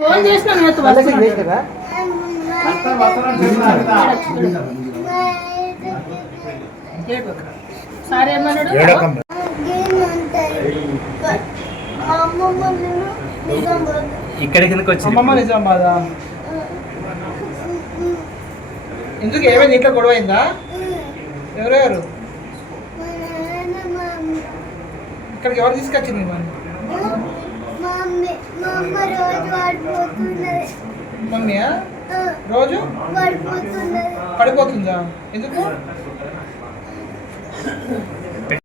Phone చేసినా sir ఏమన్నాడు? ఇక్కడికి ఎందుకు వచ్చి నిజామాబాదా? ఎందుకు ఏమైంది? ఇంట్లో గొడవ అయిందా? ఎవరెవరు? ఇక్కడికి ఎవరు తీసుకొచ్చింది? మమ్మీయా? రోజు పడిపోతుందా? ఎందుకు?